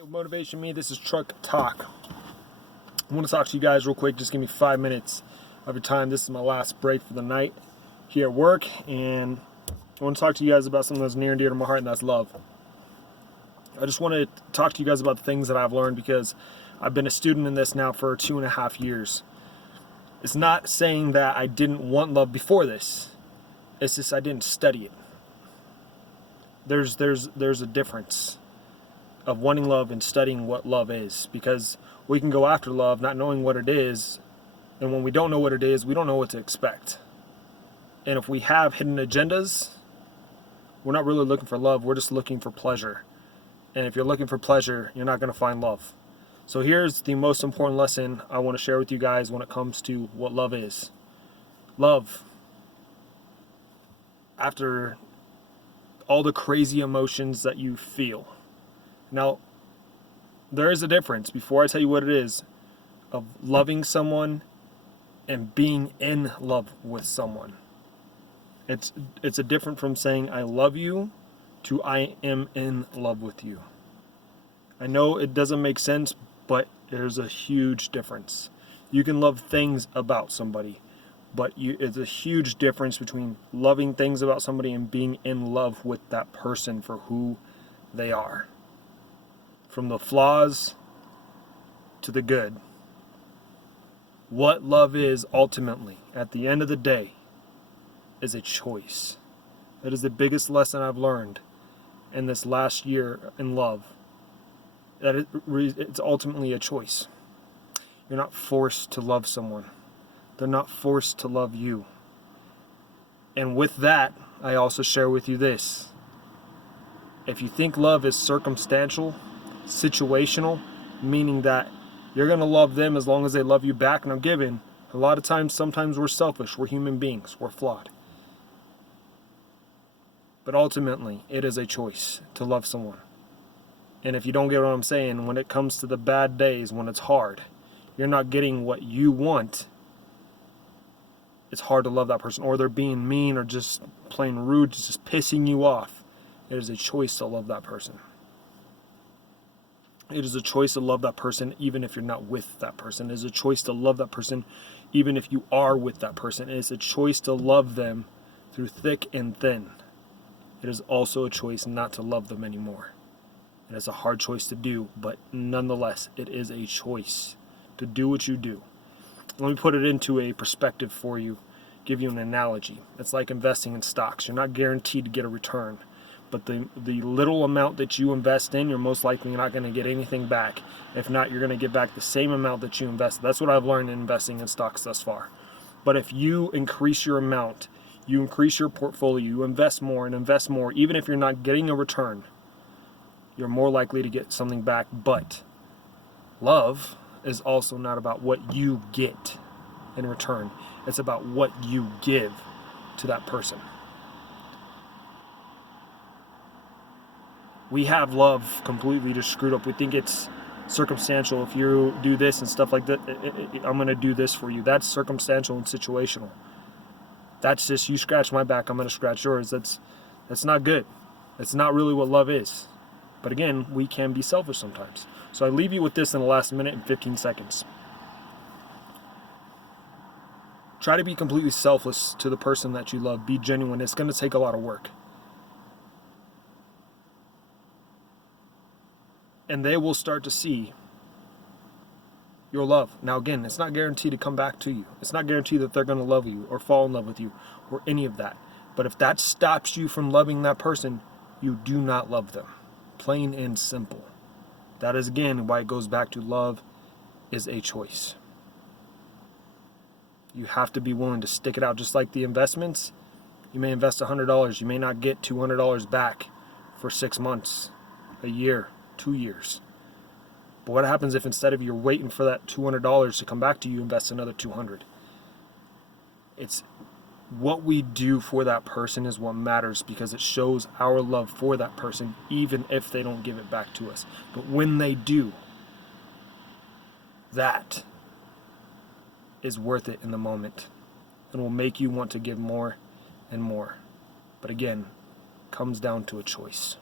With Motivation Me, this is Truck Talk. I want to talk to you guys real quick. Just give me 5 minutes of your time. This is my last break for the night here at work, and I want to talk to you guys about something that's near and dear to my heart, and that's love. I just want to talk to you guys about the things that I've learned because I've been a student in this now for 2.5 years. It's not saying that I didn't want love before this. It's just I didn't study it. There's a difference of wanting love and studying what love is, because we can go after love not knowing what it is, and when we don't know what it is, we don't know what to expect. And if we have hidden agendas, we're not really looking for love, we're just looking for pleasure. And if you're looking for pleasure, you're not going to find love. So here's the most important lesson I want to share with you guys when it comes to what love is. Love, after all the crazy emotions that you feel. Now, there is a difference, before I tell you what it is, of loving someone and being in love with someone. It's a different from saying I love you to I am in love with you. I know it doesn't make sense, but there's a huge difference. You can love things about somebody, but it's a huge difference between loving things about somebody and being in love with that person for who they are. From the flaws to the good. What love is ultimately, at the end of the day, is a choice. That is the biggest lesson I've learned in this last year in love. That it's ultimately a choice. You're not forced to love someone. They're not forced to love you. And with that, I also share with you this. If you think love is circumstantial, situational, meaning that you're going to love them as long as they love you back, and I'm given, a lot of times, sometimes we're selfish, we're human beings, we're flawed. But ultimately, it is a choice to love someone. And if you don't get what I'm saying, when it comes to the bad days, when it's hard, you're not getting what you want, it's hard to love that person, or they're being mean or just plain rude, just pissing you off. It is a choice to love that person. It is a choice to love that person even if you're not with that person. It is a choice to love that person even if you are with that person. It is a choice to love them through thick and thin. It is also a choice not to love them anymore. And it's a hard choice to do, but nonetheless, it is a choice to do what you do. Let me put it into a perspective for you, give you an analogy. It's like investing in stocks. You're not guaranteed to get a return, but the little amount that you invest in, you're most likely not going to get anything back. If not, you're going to get back the same amount that you invested. That's what I've learned in investing in stocks thus far. But if you increase your amount, you increase your portfolio, you invest more and invest more, even if you're not getting a return, you're more likely to get something back. But love is also not about what you get in return. It's about what you give to that person. We have love completely just screwed up. We think it's circumstantial. If you do this and stuff like that, I'm going to do this for you. That's circumstantial and situational. That's just, you scratch my back, I'm going to scratch yours. That's not good. That's not really what love is. But again, we can be selfish sometimes. So I leave you with this in the last minute and 15 seconds. Try to be completely selfless to the person that you love. Be genuine. It's going to take a lot of work. And they will start to see your love. Now again, it's not guaranteed to come back to you. It's not guaranteed that they're going to love you or fall in love with you or any of that. But if that stops you from loving that person, you do not love them. Plain and simple. That is again why it goes back to love is a choice. You have to be willing to stick it out. Just like the investments, you may invest $100. You may not get $200 back for 6 months, a year, 2 years. But what happens if instead of you're waiting for that $200 to come back to you, invest another $200? It's what we do for that person is what matters, because it shows our love for that person even if they don't give it back to us. But when they do, that is worth it in the moment and will make you want to give more and more. But again, comes down to a choice.